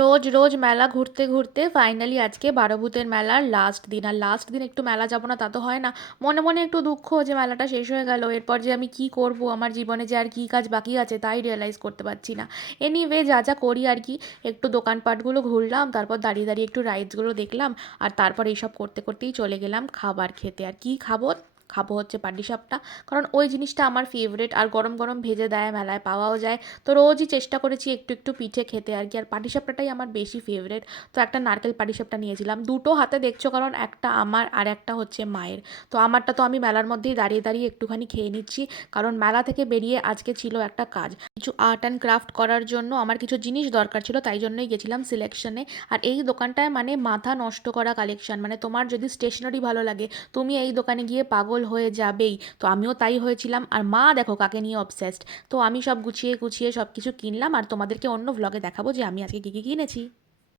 রোজ রোজ মেলা ঘুরতে ঘুরতে ফাইনালি আজকে বারোভূতের মেলার লাস্ট দিন। আর লাস্ট দিন একটু মেলা যাবো না তা তো হয় না। মনে মনে একটু দুঃখ যে মেলাটা শেষ হয়ে গেল, এরপর যে আমি কি করব, আমার জীবনে যে আর কি কাজ বাকি আছে তাই রিয়েলাইজ করতে পারছি না। এনিওয়ে যা যা করি আর কি, একটু দোকানপাটগুলো ঘুরলাম, তারপর দাঁড়িয়ে দাঁড়িয়ে একটু রাইডসগুলো দেখলাম, আর তারপর এইসব করতে করতেই চলে গেলাম খাবার খেতে। আর কি খাবো, খাবো হচ্ছে পাটিসাপটা। কারণ ওই জিনিসটা আমার ফেভারিট, আর গরম গরম ভেজে দেয়, মেলায় পাওয়াও যায়। তো রোজই চেষ্টা করেছি একটু একটু পিঠে খেতে আর কি। আর পাটিসাপটাটাই আমার বেশি ফেভারিট। তো একটা নারকেল পাটিসাপটা নিয়েছিলাম, দুটো হাতে দেখছো, কারণ একটা আমার আর একটা হচ্ছে মায়ের। তো আমারটা তো আমি মেলার মধ্যেই দাঁড়িয়ে দাঁড়িয়ে একটুখানি খেয়ে নিচ্ছি, কারণ মেলা থেকে বেরিয়ে আজকে ছিল একটা কাজ, কিছু আর্ট অ্যান্ড ক্রাফট করার জন্য আমার কিছু জিনিস দরকার ছিল, তাই জন্যই গেছিলাম সিলেকশনে। আর এই দোকানটায় মানে মাথা নষ্ট করা কালেকশন, মানে তোমার যদি স্টেশনারি ভালো লাগে তুমি এই দোকানে গিয়ে পাগল হয়ে যাবেই। তো আমিও তাই হয়েছিলাম। আর মা দেখো কাকে নিয়ে অবসেসড। তো আমি সব গুছিয়ে গুছিয়ে সব কিছু কিনলাম, আর তোমাদেরকে অন্য ভ্লগে দেখাবো যে আমি আজকে কী কী কিনেছি।